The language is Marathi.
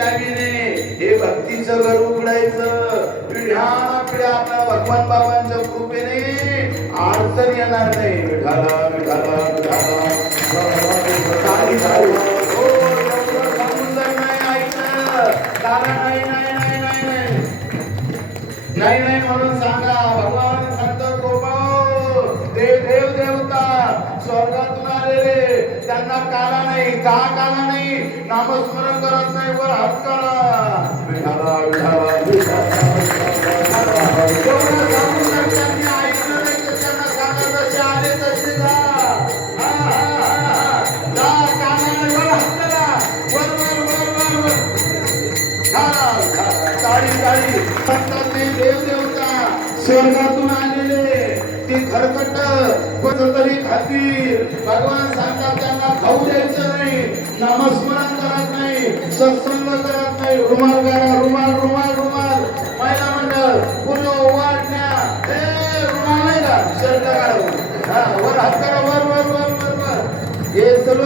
जामीने हे भक्तीचं घर उघडायचं. पिढ्या पिढ्या आपल्या भगवान बाबांच्या कृपेने अडचण येणार नाही. विठाला विठाला विठाला नाही नाही म्हणून सांगा भगवान संत गोपाळ देव देव त्यांना काला नाही का काला नाही? नामस्मरण करत नाही वर हात करा देव देवता स्वर्गातून आलेले. ते खरकट कसं तरी खातील. भगवान नामस्मरण करत नाही सत्संग करत नाही. रुमाल गाडा रुमाल रुमाल रुमाल. महिला मंडळ पुढं वाटण्या हे रुमाल नाही का? शर्ट काढा वर हात करा वर वर वर वर वर. हे सर्व